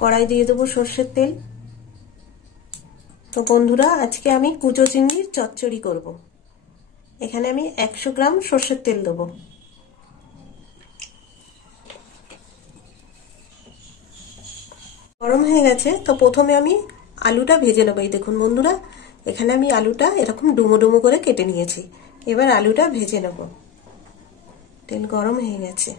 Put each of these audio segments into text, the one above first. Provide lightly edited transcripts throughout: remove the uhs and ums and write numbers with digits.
কড়াই দিয়ে দেবো সর্ষের তেল। তো বন্ধুরা, আজকে আমি কুচো চিংড়ির চচ্চড়ি করব। এখানে আমি 100 গ্রাম সর্ষের তেল দেবো। গরম হয়ে গেছে, তো প্রথমে আমি আলুটা ভেজে নেবো। এই দেখুন বন্ধুরা, এখানে আমি আলুটা এরকম ডুমো ডুমো করে কেটে নিয়েছি। এবার আলুটা ভেজে নেব। তেল গরম হয়ে গেছে।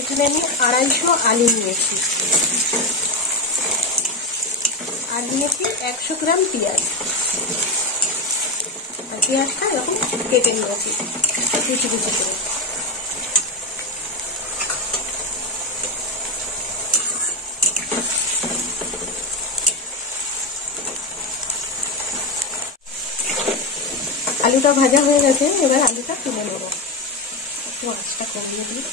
এখানে আমি 250 আলু নিয়েছি, আর নিয়েছি 100 গ্রাম পেঁয়াজ। আর পেঁয়াজটা এরকম কেটে নিয়েছি কুচি কুচি করে। আলুটা ভাজা হয়ে গেছে, এবার আলুটা তুলে নেব। একটু আঁচটা কমিয়ে দিই।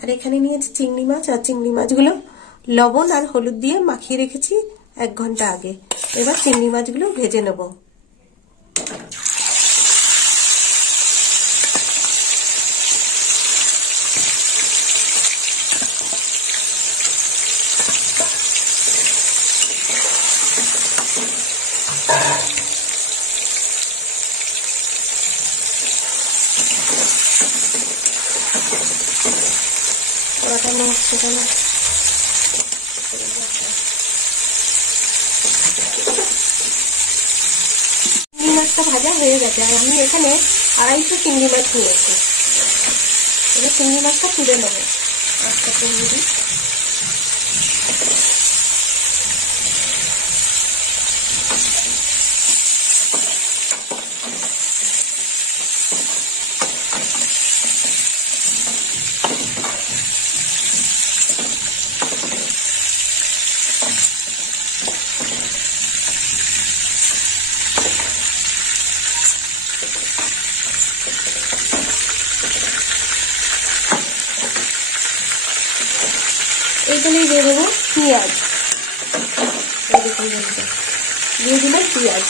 আর এখানে নিয়েছি চিংড়ি মাছ, আর চিংড়ি মাছগুলো লবণ আর হলুদ দিয়ে মাখিয়ে রেখেছি 1 ঘন্টা আগে। এবার চিংড়ি মাছগুলো ভেজে নেব। চিংড়ি মাছটা ভাজা হয়ে গেছে, আর আমি এখানে 250 চিংড়ি মাছ নিয়েছি। এবার চিংড়ি মাছটা তুলে নেবো। আস্তে করে দিই। এইখানেই দিয়ে দেবো পেঁয়াজ। দিয়ে দিলাম পেঁয়াজ।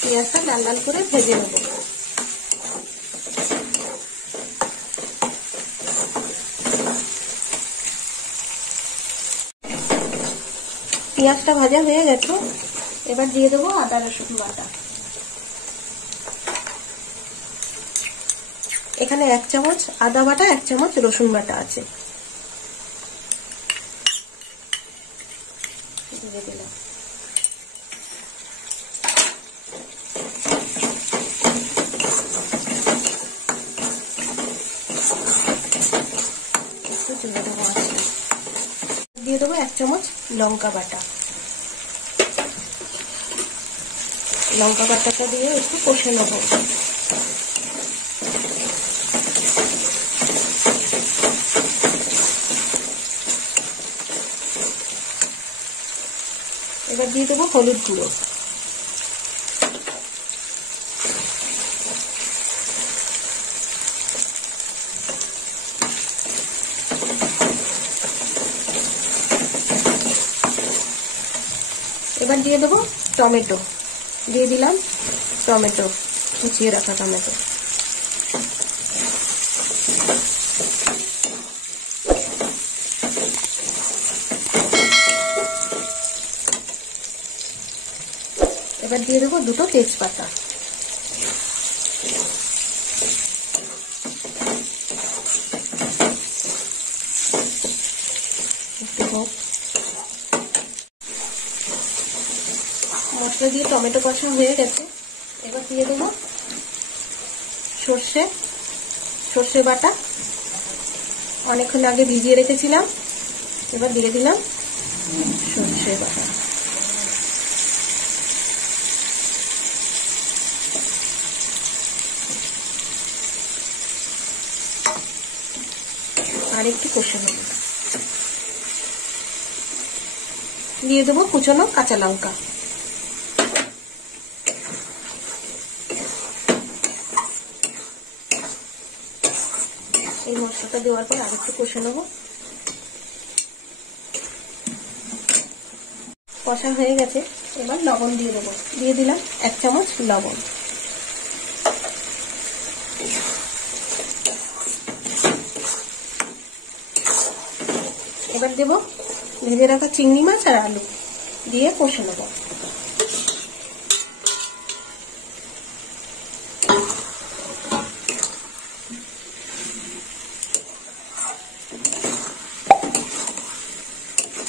পেঁয়াজটা লাল লাল করে ভেজে নেব। পেঁয়াজটা ভাজা হয়ে গেছে, এবার দিয়ে দেবো আদা রসুন বাটা। এখানে 1 চামচ আদা বাটা, 1 চামচ রসুন বাটা আছে। দিয়ে দিলাম। দিয়ে দেবো 1 চামচ লঙ্কা বাটা। লঙ্কা বাটাটা দিয়ে একটু কষে নেবো। এবার দিয়ে দেবো হলুদ গুঁড়ো। এবার দিয়ে দেবো টমেটো। দিয়ে দিলাম টমেটো, কুচিয়ে রাখা টমেটো। এবার দিয়ে দেবো 2টো তেজপাতা। মশলা দিয়ে টমেটো কষা হয়ে গেছে, এবার দিয়ে দেবো সর্ষে বাটা, অনেকক্ষণ আগে ভিজিয়ে রেখেছিলাম। এবার দিয়ে দিলাম সরষে বাটা। আর একটু কষে নেব। দিয়ে দেবো কুচনো কাঁচা লঙ্কা। এই মশলাটা দেওয়ার পর আর একটু কষে নেব। কষা হয়ে গেছে, এবার লবণ দিয়ে দেবো। দিয়ে দিলাম 1 চামচ লবণ। এবার দেবো ভেজে রাখা চিংড়ি মাছ আর আলু, দিয়ে কষে নেব।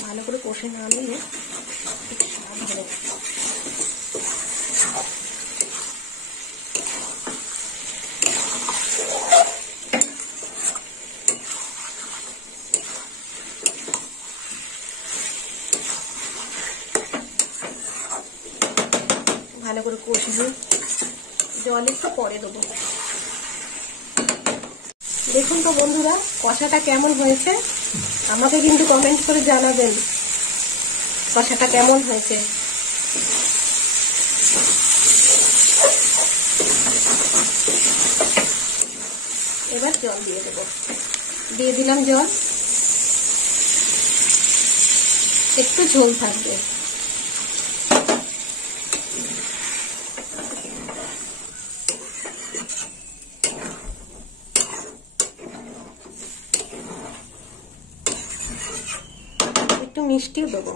ভালো করে কষে না নিলে স্বাদ হবে। ভালো করে কষিয়ে জল একটু পরে দেবো। দেখুন তো বন্ধুরা, কষাটা কেমন হয়েছে আমাকে কিন্তু কমেন্ট করে জানাবেন কষাটা কেমন হয়েছে। এবার জল দিয়ে দেবো। দিয়ে দিলাম জল, একটু ঝোল থাকবে। একটু মিষ্টিও দেবো।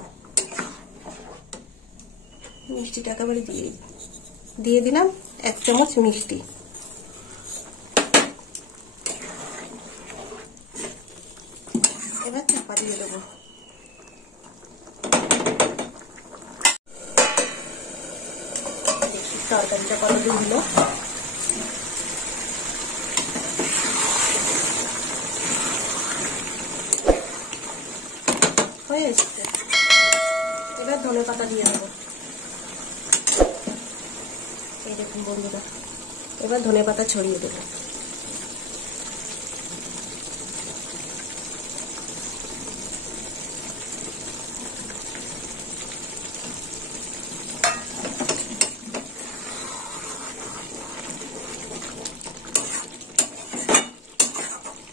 মিষ্টিটা একেবারে দিয়ে দিলাম 1 চামচ মিষ্টি। এবার চাপা দিয়ে দেবো। তরকারিটা কতদিন হলো। হয়ে এসছে। এবার ধনে পাতা দিয়ে দেবো। এই দেখুন বন্ধুরা, এবার ধনে পাতা ছড়িয়ে দেবো।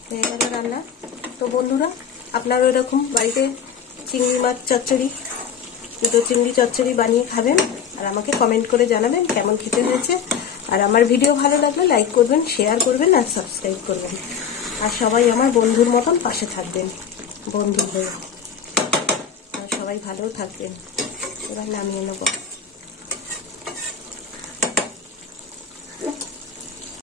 হয়ে গেল রান্না। তো বন্ধুরা, আপনারা এরকম বাড়িতে চিংড়ি মাছ চচ্চড়ি, দুটো চিংড়ি চচ্চড়ি বানিয়ে খাবেন আর আমাকে কমেন্ট করে জানাবেন কেমন খেতে হয়েছে। আর আমার ভিডিও ভালো লাগলে লাইক করবেন, শেয়ার করবেন আর সাবস্ক্রাইব করবেন। আর সবাই আমার বন্ধুর মতন পাশে থাকবেন, বন্ধু হয়ে। আর সবাই ভালো থাকবেন। এবার নামিয়ে নেব।